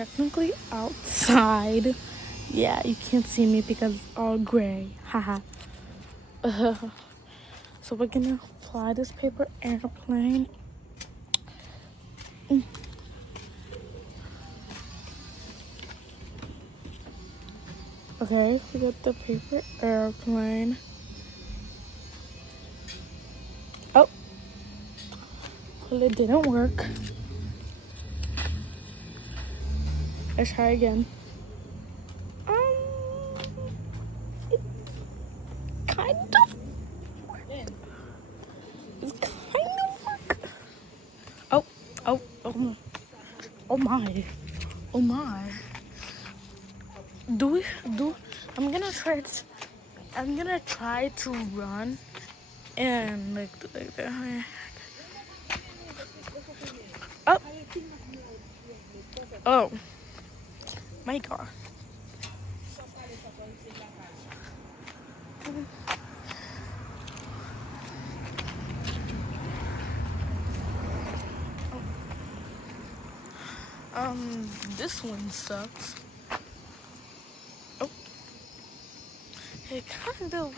technically outside. Yeah, you can't see me because it's all gray. Haha. So we're gonna fly this paper airplane. Okay, we got the paper airplane. Oh, well, it didn't work. Let's try again. It kind of worked. It's kind of work. Oh my. Oh my. I'm gonna try to run and like that. Oh my god. This one sucks. Oh, it kind of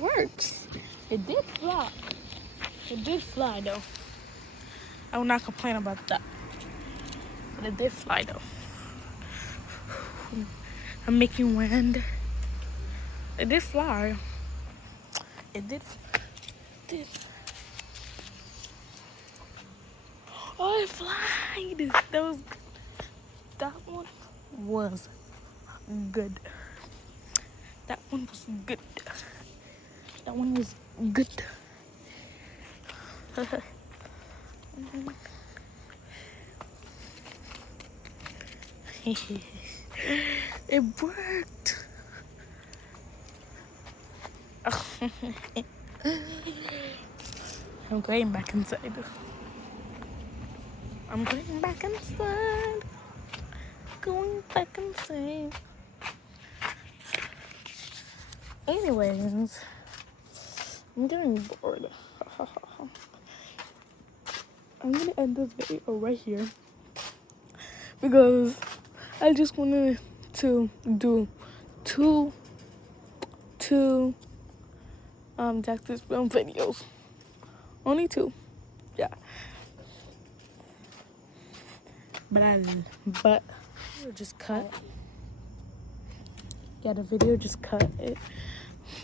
works. It did fly. It did fly though. I will not complain about that. But it did fly though. I'm making wind. It did fly. It did. Oh, it flied. That one was good. That one was good. That one was good. It worked. I'm going back inside. I'm going back inside. Going back inside. Anyways, I'm getting bored. I'm gonna end this video right here because I just wanted to do two Jackson's film videos. Only two. Yeah. But just cut. Yeah, the video just cut it.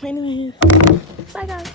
Anyways, bye guys.